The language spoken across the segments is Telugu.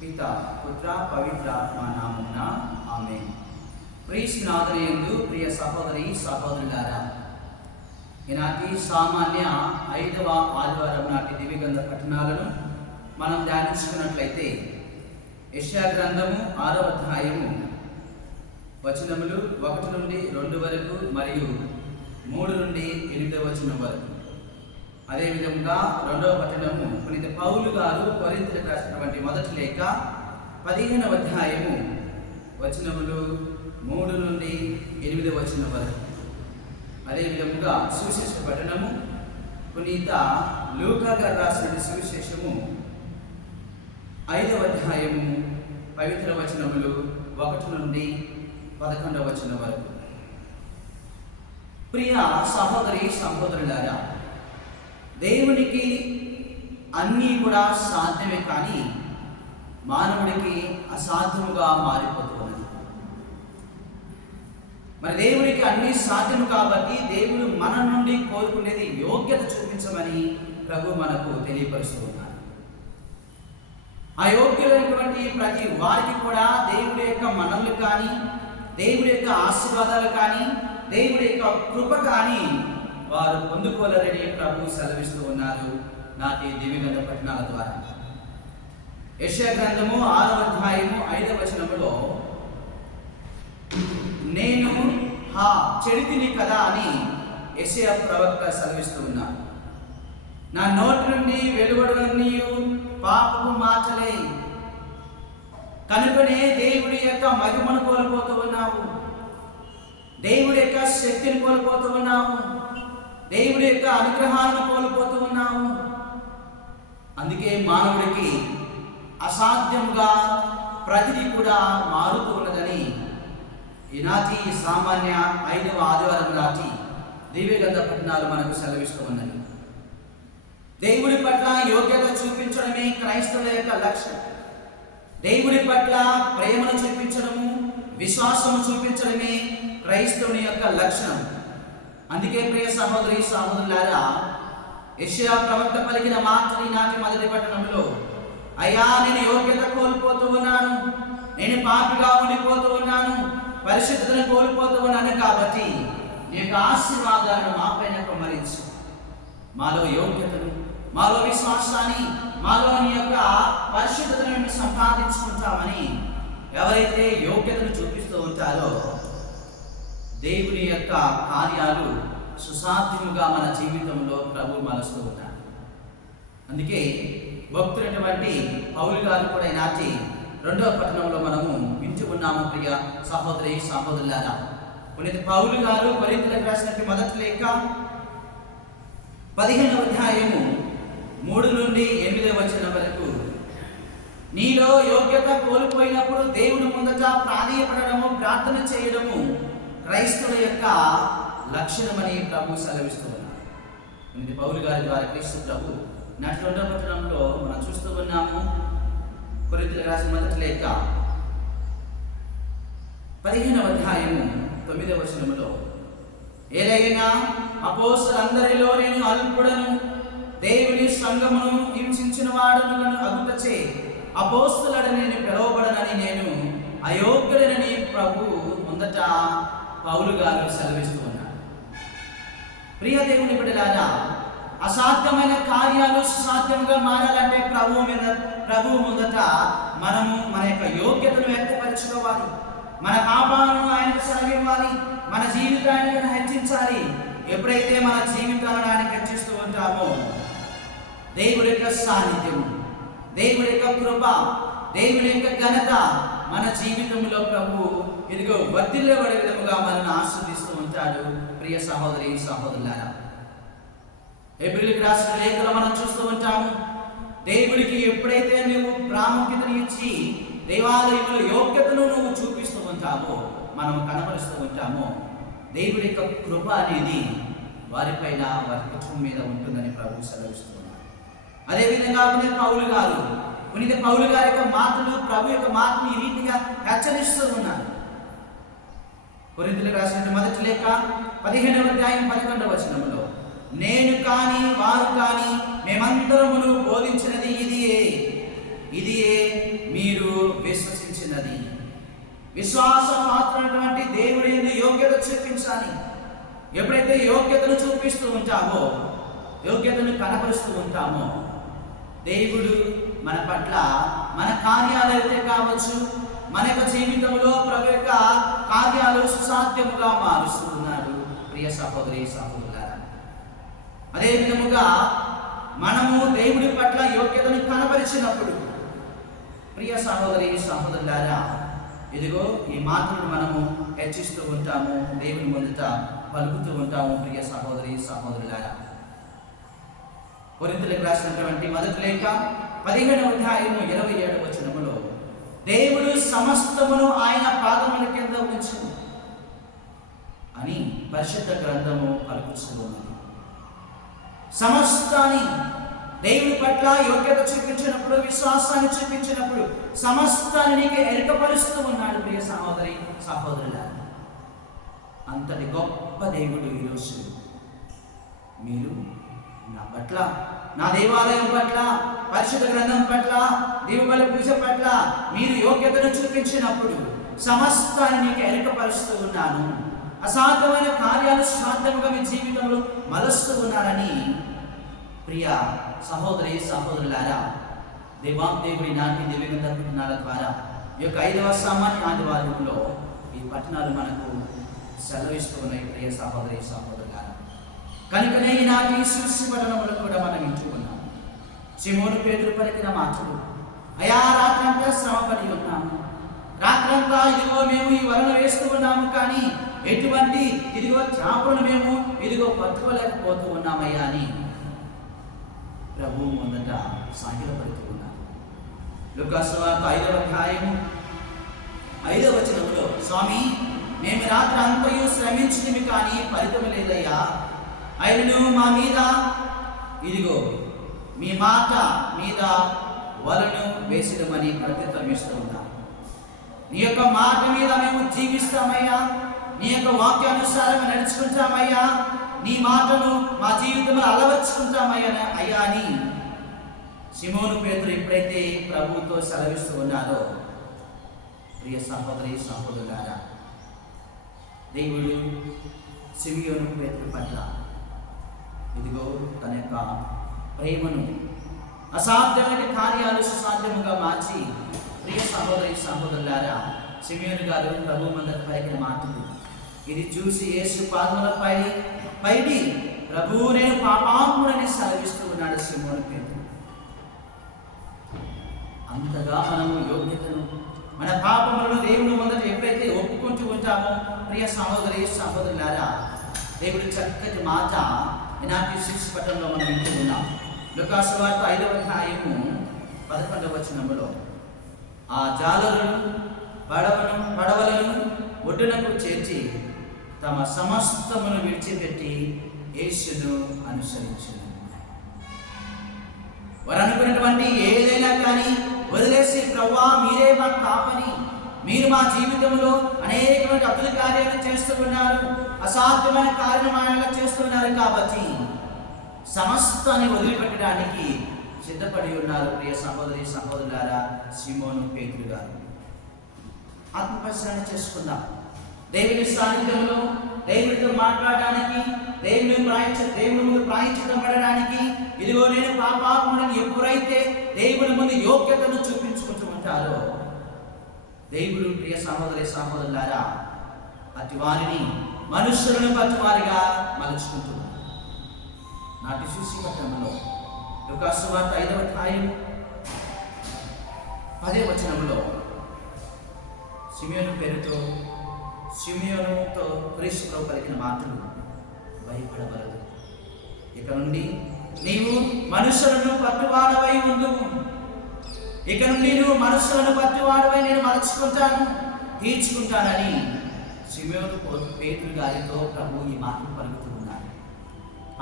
పిత పుత్ర పవిత్రాత్మ నామమున ఆమేన్. క్రీస్తునాథునియందు ప్రియ సహోదరి సహోదరులారా, ఈనాటి సామాన్య 5వ ఆదివారం నాటి దివ్యగ్రంథ పఠనాలను మనం ధ్యానించుకున్నట్లయితే యెషయా గ్రంథము 6వ అధ్యాయము వచనములు 1 నుండి 2 వరకు మరియు 3 నుండి 8వ వచనం వరకు. అదేవిధంగా 2వ పట్టణము పునీత పౌలు గారు కొరింథీయులకు రాసినటువంటి మొదటి లేఖ 15వ అధ్యాయము వచనములు 3 నుండి 8వ వచనం వరకు. అదేవిధంగా సువిశేష పట్టణము పునీత లూకా గారు రాసిన సువిశేషము 5వ అధ్యాయము పవిత్ర వచనములు 1 నుండి 11వ వచనం వరకు. ప్రియ సహోదరి సహోదరులారా, దేవునికి అన్నీ కూడా సాధ్యమే, కానీ మానవుడికి అసాధ్యముగా మారిపోతున్నది. మరి దేవుడికి అన్నీ సాధ్యము కాబట్టి దేవుడు మన నుండి కోరుకునేది యోగ్యత చూపించమని ప్రభు మనకు తెలియపరుస్తూ ఉన్నారు. ఆ యోగ్యులైనటువంటి ప్రతి వారికి కూడా దేవుడి యొక్క మనల్ని కానీ, దేవుడి యొక్క ఆశీర్వాదాలు కానీ, దేవుడి యొక్క కృప కానీ వారు పొందుకోలేరని ప్రభు సెలవిస్తూ ఉన్నారు నాటి దివ్యగ్రంథ పఠనాల ద్వారా. యెషయా గ్రంథము 6వ అధ్యాయము 5వ వచనములో నేను చెడితిని కదా అని యెషయా ప్రవక్త సెలవిస్తూ ఉన్నారు. నా నోటి నుండి వెలువడునన్నీ పాపపు మాటలే, కనుకనే దేవుడి యొక్క మహిమను కోల్పోతూ ఉన్నావు, దేవుడి యొక్క శక్తిని కోల్పోతూ ఉన్నావు, దేవుడి యొక్క అనుగ్రహాలను కోల్పోతూ ఉన్నాము. అందుకే మానవుడికి అసాధ్యముగా ప్రతిదీ కూడా మారుతూ ఉన్నదని ఈనాటి సామాన్య 5వ ఆదివారం నాటి దివ్యగ్రంథ పఠనాలు మనకు సెలవిస్తూ ఉన్నది. దేవుడి పట్ల యోగ్యత చూపించడమే క్రైస్తవుల యొక్క లక్ష్యం. దేవుడి పట్ల ప్రేమను చూపించడము, విశ్వాసము చూపించడమే క్రైస్తవుని యొక్క లక్షణం. అందుకే ప్రియ సహోదరి సహోదరులారా, యెషయా ప్రవక్త పలికిన మాటలు నాటి మొదటి పట్టణంలో, అయ్యా నేను యోగ్యత కోల్పోతూ ఉన్నాను, నేను పాపిగా ఉండిపోతూ ఉన్నాను, పరిశుద్ధతను కోల్పోతూ ఉన్నాను, కాబట్టి నీ యొక్క ఆశీర్వాదాలను మాపైన కుమ్మరించు, మాలో యోగ్యతను, మాలో విశ్వాసాన్ని, మాలో నీ యొక్క పరిశుద్ధతను సంపాదించుకుంటామని ఎవరైతే యోగ్యతను చూపిస్తూ ఉంటారో దేవుని యొక్క కార్యాలు సుసాధ్యముగా మన జీవితంలో ప్రభు మలుస్తూ ఉంటారు. అందుకే భక్తులైనటువంటి పౌలు గారు కూడా నాటి 2వ పట్టణంలో మనము వింటూ ఉన్నాము. ప్రియ సహోదరి సహోదరులారా, పునీత పౌలు గారు కొరింథీయులకు రాసినటువంటి మొదటి లేఖ 15వ అధ్యాయము 3 నుండి 8వ వచనం వరకు, నీలో యోగ్యత కోల్పోయినప్పుడు దేవుని ముందట ప్రాధేయపడము, ప్రార్థన చేయడము క్రైస్తవుల యొక్క లక్షణమని ప్రభు సెలవిస్తూ ఉన్నారు. పునీత పౌలు గారి ద్వారా క్రీస్తు ప్రభు నాటి 2వ పట్టణంలో మనం చూస్తూ ఉన్నాము. కొరింథీయులకు రాసిన మొదటి లేఖ 15వ అధ్యాయము 9వ వచనములో, ఏలైనా అపోస్తలులందరిలో నేను అల్పుడను, దేవుని సంఘమును హింసించిన వాడను అగుటచే అపోస్తలుడని నేను పిలువబడనని నేను అయోగ్యుడనని ప్రభు ముందట పౌలు గారు సెలవిస్తూ ఉన్నారు. ప్రియ దేవుని బిడ్డలారా, అసాధ్యమైన కార్యాలు సుసాధ్యంగా మారాలంటే ప్రభువు ముందట మనము మన యొక్క యోగ్యతను వ్యక్తపరచుకోవాలి, మన పాపాలను ఆయనకు సెలవివ్వాలి, మన జీవితాన్ని హెచ్చించాలి. ఎప్పుడైతే మన జీవితాలను ఆయన హెచ్చిస్తూ ఉంటామో దేవుడి యొక్క సాన్నిధ్యము, దేవుడి యొక్క కృప, దేవుడి యొక్క ఘనత మన జీవితంలో ప్రభు ఇదిగో వర్ధిల్లబడే విధముగా మనల్ని ఆశీర్వదిస్తూ ఉంటాడు. ప్రియ సహోదరి సహోదరులారా, హెబ్రీయులకు రాసిన లేఖలో మనం చూస్తూ ఉంటాము, దేవుడికి ఎప్పుడైతే నువ్వు ప్రాముఖ్యతను ఇచ్చి దేవాలయంలో యోగ్యతను నువ్వు చూపిస్తూ ఉంటామో, మనం కనబరుస్తూ ఉంటామో, దేవుడి యొక్క కృప అనేది వారిపైన, వారి కుటుంబం మీద ఉంటుందని ప్రభు సెలవిస్తూ ఉన్నారు. అదేవిధంగా పునీత పౌలు గారి యొక్క మాటలు, ప్రభు యొక్క మాటలు ఈ రీతిగా హెచ్చరిస్తూ ఉన్నారు. కొరింథీయులకు రాసిన మొదటి లేఖ 15వ అధ్యాయం 11వ వచనములో, నేను కానీ వారు కానీ మేమందరమును బోధించినది ఇదియే, ఇదియే మీరు విశ్వసించినది. విశ్వాసం మాత్రమైనటువంటి దేవుడి యందు యోగ్యత చూపించాలి. ఎప్పుడైతే యోగ్యతను చూపిస్తూ ఉంటామో, యోగ్యతను కనపరుస్తూ ఉంటామో, దేవుడు మన పట్ల మన కార్యాలు అయితే కావచ్చు, మన యొక్క జీవితంలో ప్రభు యొక్క కార్యాలు సుసాధ్యముగా మారుస్తూ ఉన్నాడు. ప్రియ సహోదరి సహోదరులారా, అదే విధముగా మనము దేవుడి పట్ల యోగ్యతను కనపరిచినప్పుడు, ప్రియ సహోదరి సహోదరులారా, ఇదిగో ఈ మాటలను మనము హెచ్చిస్తూ ఉంటాము, దేవుని ముందుట పలుకుతూ ఉంటాము. ప్రియ సహోదరి సహోదరులారా, కొరింథీయులకు రాసినటువంటి మొదటి లేఖ 15వ అధ్యాయము 27వ వచనములో, దేవుడు సమస్తమును ఆయన పాదముల కింద ఉంచును అని పరిశుద్ధ గ్రంథము పలుకుతూ ఉన్నది. సమస్తాన్ని దేవుని పట్ల యోగ్యత చూపించినప్పుడు, విశ్వాసాన్ని చూపించినప్పుడు సమస్తాన్ని నీకు ఎరుకపరుస్తూ ఉన్నాడు. ప్రియ సహోదరి సహోదరులారా, అంతటి గొప్ప దేవుడు ఈరోజు మీరు నా పట్ల, నా దేవాలయం పట్ల, పరిశుద్ధ గ్రంథం పట్ల, దేవుని పూజ పట్ల మీరు యోగ్యతను చూపించినప్పుడు సమస్తాన్ని నీకు ఎరుకపరుస్తూ ఉన్నాను, అసాధ్యమైన కార్యాలు సాధ్యముగా మీ జీవితంలో మలుస్తూ ఉన్నారని ప్రియ సహోదరి సహోదరులారా, దేవుడి నాటి దివ్య పట్టణాల ద్వారా ఈ యొక్క 5వ సామాన్య ఆదివారంలో ఈ పట్టణాలు మనకు సెలవిస్తూ ఉన్నాయి. ప్రియ సహోదరి సహోదరులారా, కనుకనే ఈనాటి సృష్టి పట్టణంలో కూడా మనం ఎంచుకున్నాం. సిమోను పేతురు పలికిన మాటలు, అయా రాత్రంతా శ్రమపడి ఉన్నాము, రాత్రంతా ఇదిగో మేము ఈ వలన వేస్తూ ఉన్నాము, కానీ ఎటువంటి ఇదిగో చేపలను మేము ఇదిగో పట్టుకోలేకపోతూ ఉన్నామయ్యా అని ప్రభువు మొదట సాగిలపడుతూ ఉన్నారు. లూకాసు వార్త 5వ అధ్యాయము 5వ వచనములో, స్వామి మేము రాత్రి అంతయు శ్రమించినవి కానీ ఫలితము లేదయ్యా, ఆయనను మా మీద ఇదిగో మీ మాట మీద వలను వేసిడమని ప్రత్యుత్తరం ఇస్తూ ఉన్నాం. నీ యొక్క మాట మీద మేము జీవిస్తామయ్యా, నీ యొక్క వాక్యానుసారంగా నడుచుకుంటామయ్యా, నీ మాటను మా జీవితంలో అలవర్చుకుంటామయ్యా అయ్యా అని సిమోను పేతురు ఎప్పుడైతే ప్రభువుతో సెలవిస్తూ ఉన్నారో, ప్రియ సహోదరి సహోదరులారా, దేవుడు సిమియోను పేతురు పట్ల ఇదిగో తన యొక్క ప్రేమను, అసాధ్యమైన కార్యాలు సుసాధ్యముగా మార్చి, ప్రియ సహోదరి సహోదరులారా, సిమియోను గారు ప్రభు ముందర పలికిన మాటలు ఇది చూసి యేసు పాదములపై పైడి ప్రభువు నేను పాపాత్ముడని సెలవిస్తూ ఉన్నాడు సిమోను పేతురు. అంతగా మనము యోగ్యతను, మన పాపములను దేవుని ముందర ఎప్పుడైతే ఒప్పుకుంటూ ఉంటామో, ప్రియ సహోదరి సహోదరులారా, దేవుడి చక్కటి మాట ఈనాటి శిక్ష పట్టణంలో మనం వింటూ ఉన్నాం. లూకాసు వార్త 5వ అధ్యాయము 11వ వచనములో, ఆ జాలరులు పడవలను ఒడ్డునకు చేర్చి తమ సమస్తమును విడిచిపెట్టి యేసును అనుసరించారు. వారు అనుకున్నటువంటి ఏదైనా కానీ వదిలేసి, ప్రభువా మీరే మా కాపని, మీరు మా జీవితంలో అనేకమైన అద్భుత కార్యాలు చేస్తూ ఉన్నారు, అసాధ్యమైన కార్యక్రమాలు చేస్తూ ఉన్నారు కాబట్టి సమస్తాన్ని వదిలిపెట్టడానికి సిద్ధపడి ఉన్నారు. ప్రియ సహోదరి సహోదరులారా, సిమోను పేతురు గారు, ఆత్మపరిశీలన చేసుకుందాం. దేవుని సాన్నిధ్యంలో దేవుడితో మాట్లాడడానికి, దేవుని ముందు ప్రాయశ్చిత్తం పడడానికి, ఇదిగో నేను పాపాత్ముడని ఎప్పుడైతే దేవుని ముందు యోగ్యతను చూపించుకుంటూ ఉంటారో, దేవుడు ప్రియ సహోదరి సహోదరులారా అతి వారిని మనుషులను పట్టి వారిగా మలుచుకుంటూ నాటి శిష్య పట్టణంలో లూకాసు వార్త 5వ అధ్యాయం 10వ వచనంలో సిమియోనుతో క్రీస్తులో పలికిన మాటలు, భయపడవలదు, ఇక నుండి నీవు మనుషులను పట్టువాడవై ఉండుము, ఇక నుండి నువ్వు మనుషులను పట్టువాడవై నేను మలుచుకుంటాను, తీర్చుకుంటానని సిమియోను పేతురు గారితో ప్రభు ఈ మాటలు పలుకుతూ ఉన్నారు.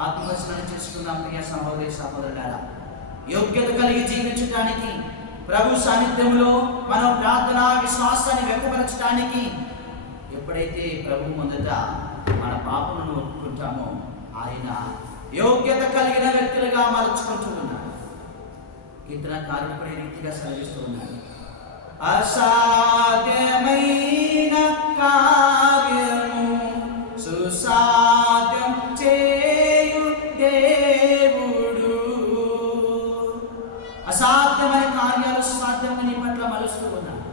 ఆత్మపరిశీలన చేసుకుందాం. ప్రియ సహోదరి సహోదరులారా, యోగ్యత కలిగి జీవించడానికి, ప్రభు సాన్నిధ్యంలో మనం ప్రార్థన విశ్వాసాన్ని వ్యక్తపరచడానికి ఎప్పుడైతే ప్రభు మొదట మన పాపములను ఒప్పుకుంటామో, ఆయన యోగ్యత కలిగిన వ్యక్తులుగా మలుచుకుంటూ ఉన్నారు. కీర్తనకారుడు కూడా ఈ రీతిగా సెలవిస్తూ ఉన్నాడు. అసాధ్యమైన కార్యము సుసాధ్యం చేయు దేవుడు. అసాధ్యమైన కార్యాలు సాధ్యము నీ పట్ల మలుస్తూ ఉన్నాడు.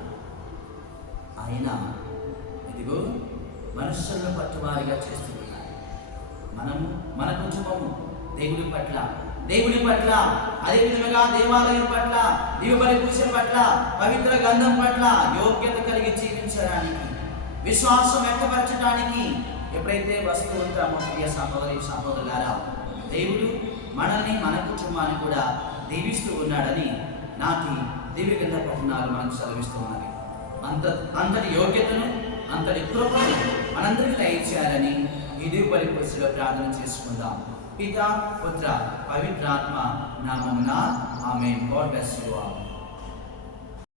ఆయన ఇదిగో మనుషులను పట్టువారిగా చేస్తూ ఉన్నాడు. మన కుటుంబము దేవుడి పట్ల అదే విధంగా దేవాలయం పట్ల, దిగుబడి పూజ పట్ల, పవిత్ర గంధం పట్ల యోగ్యత కలిగి జీవించడానికి, విశ్వాసం వ్యక్తపరచడానికి ఎప్పుడైతే వస్తూ ఉంటామో ప్రియ సహోదరి సహోదరులారా, దేవుడు మనల్ని మన కుటుంబాన్ని కూడా దీవిస్తూ ఉన్నాడని నాటి దివ్య గ్రంథ పఠనాలు మనకు సెలవిస్తూ ఉన్నది. అంతటి యోగ్యతను, అంతటి కృపను మనందరికీ దయచేయాలని ఈ దిగుబడి పూజలో ప్రార్థన చేసుకుందాం. పితా, పుత్ర, పవిత్రాత్మ నామమున ఆమేన్. God bless you all.